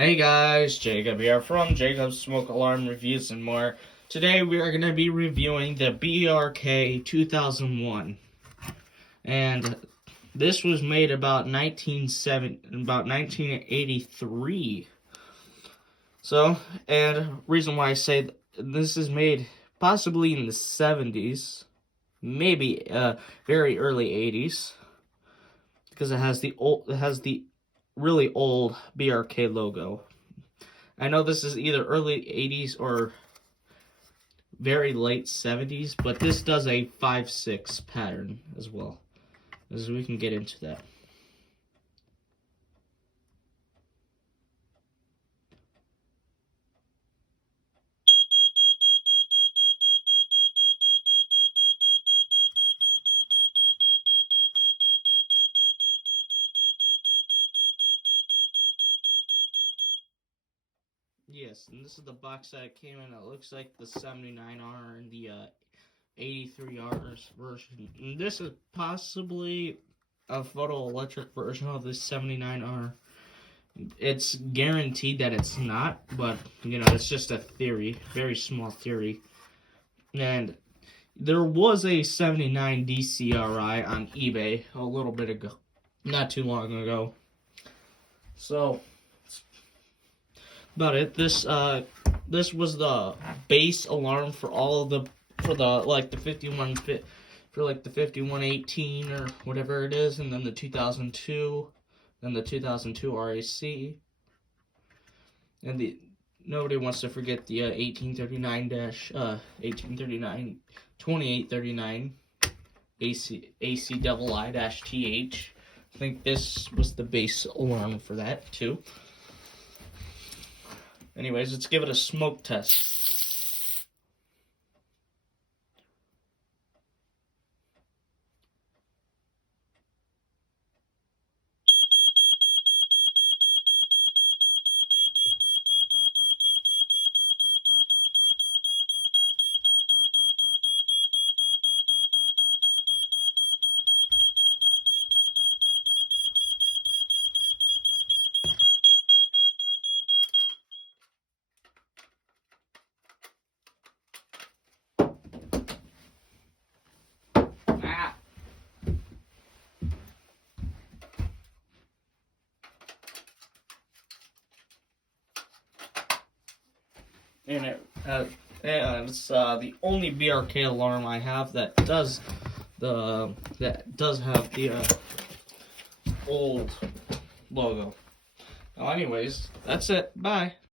Hey guys, Jacob here from Jacob's Smoke Alarm Reviews and more. Today we are going to be reviewing the BRK 2001. And this was made about 1983. So, and reason why I say this is made possibly in the 70s, maybe very early 80s, because it has the really old BRK logo. I know this is either early 80s or very late 70s, but this does a 5/6 pattern as well, as we can get into that. Yes, and this is the box that it came in. It looks like the 79R and the 83R version. And this is possibly a photoelectric version of the 79R. It's guaranteed that it's not, but, it's just a theory, very small theory. And there was a 79 DCRI on eBay a little bit ago, not too long ago. So, about it. This was the base alarm for all of the the 5118 or whatever it is, and then the 2002, then the 2002 RAC, and nobody wants to forget the 2839 AC double I -TH. I think this was the base alarm for that too. Anyways, let's give it a smoke test. And it's the only BRK alarm I have that does have the old logo. Anyways, that's it. Bye.